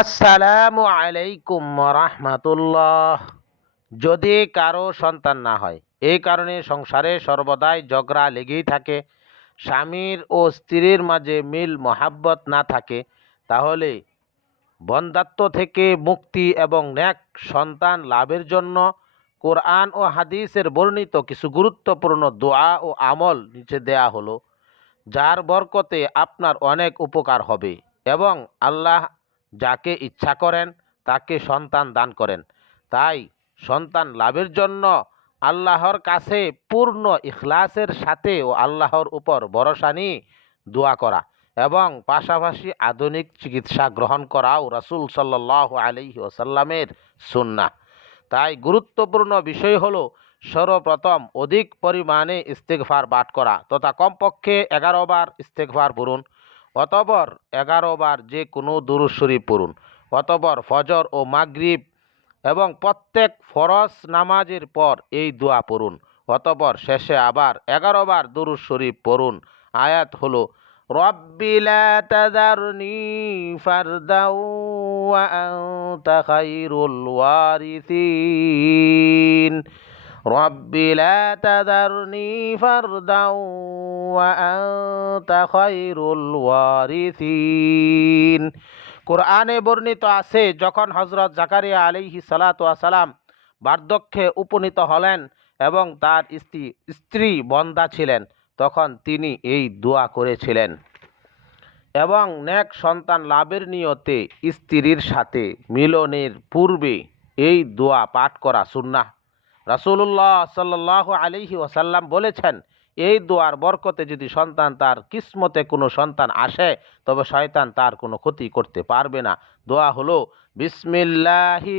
আসসালামু আলাইকুম রহমাতুল্লাহ। যদি কারও সন্তান না হয়, এই কারণে সংসারে সর্বদাই ঝগড়া লেগেই থাকে। স্বামীর ও স্ত্রীর মাঝে মিল, মহাব্বত না থাকে, তাহলে বন্ধাত্ব থেকে মুক্তি এবং ন্যাক সন্তান লাভের জন্য কোরআন ও হাদিসের বর্ণিত কিছু গুরুত্বপূর্ণ দোয়া ও আমল নিচে দেয়া হলো, যার বরকতে আপনার অনেক উপকার হবে এবং আল্লাহ যাকে ইচ্ছা করেন, তাকে সন্তান দান করেন। তাই সন্তান লাভের জন্য আল্লাহর কাছে পূর্ণ ইখলাসের সাথে ও আল্লাহর উপর ভরসা নিয়ে দোয়া করা এবং পাশাপাশি আধুনিক চিকিৎসা গ্রহণ করাও রাসূল সাল্লাহ আলহি ওসাল্লামের সুন্না তাই গুরুত্বপূর্ণ বিষয় হলো সর্বপ্রথম অধিক পরিমাণে ইস্তেগফার পাঠ করা। তথা কমপক্ষে এগারো বার ইস্তেগফার পড়ুন। অতপর এগারো বার যে কোনো দুরুদ শরীফ পড়ুন। অতপর ফজর ও মাগরিব এবং প্রত্যেক ফরজ নামাজের পর এই দোয়া পড়ুন। অতপর শেষে আবার এগারো বার শরীফ পড়ুন। আয়াত হলো, রব্বি লা তাযারনি ফারদাও কোরআনে বর্ণিত আছে, যখন হজরত জাকারিয়া আলাইহি সালাতু সালাম বার্ধক্যে উপনীত হলেন এবং তার স্ত্রী স্ত্রী বন্দা ছিলেন, তখন তিনি এই দোয়া করেছিলেন। এবং নেক সন্তান লাভের নিয়তে স্ত্রীর সাথে মিলনের পূর্বে এই দোয়া পাঠ করা সুন্নাহ। রাসূলুল্লাহ সাল্লাহ আলাইহি ওয়াসাল্লাম বলেছেন এই দোয়ার বরকতে যদি সন্তান তার কিসমতে কোনো সন্তান আসে, তবে শয়তান তার কোনো ক্ষতি করতে পারবে না। দোয়া হলো, বিসমিল্লাহি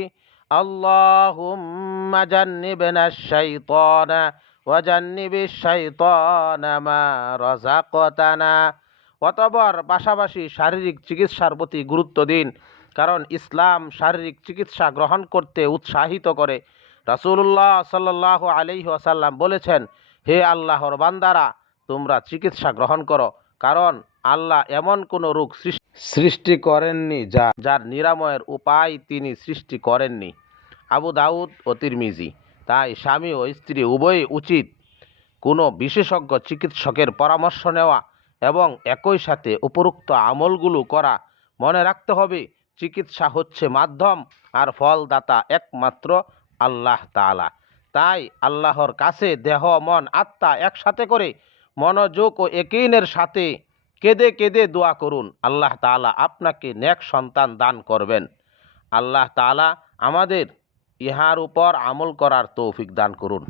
অতঃপর পাশাপাশি শারীরিক চিকিৎসার প্রতি গুরুত্ব দিন, কারণ ইসলাম শারীরিক চিকিৎসা গ্রহণ করতে উৎসাহিত করে। রাসূলুল্লাহ সাল্লাহ আলাইহি ওয়াসাল্লাম বলেছেন হে আল্লাহর বান্দারা তোমরা চিকিৎসা গ্রহণ করো কারণ আল্লাহ এমন কোনো রোগ সৃষ্টি করেননি যা যার নিরাময়ের উপায় তিনি সৃষ্টি করেননি। আবু দাউদ ও তিরমিজি তাই স্বামী ও স্ত্রী উভয়ই উচিত কোনো বিশেষজ্ঞ চিকিৎসকের পরামর্শ নেওয়া এবং একই সাথে উপরোক্ত আমলগুলো করা। মনে রাখতে হবে চিকিৎসা হচ্ছে মাধ্যম আর ফলদাতা একমাত্র আল্লাহ তাআলা। তাই আল্লাহর কাছে দেহ, মন, আত্মা একসাথে করে মনোযোগ ও একিনের সাথে কেঁদে কেঁদে দোয়া করুন। আল্লাহ তালা আপনাকে নেক সন্তান দান করবেন। আল্লাহ তালা আমাদের ইহার উপর আমল করার তৌফিক দান করুন।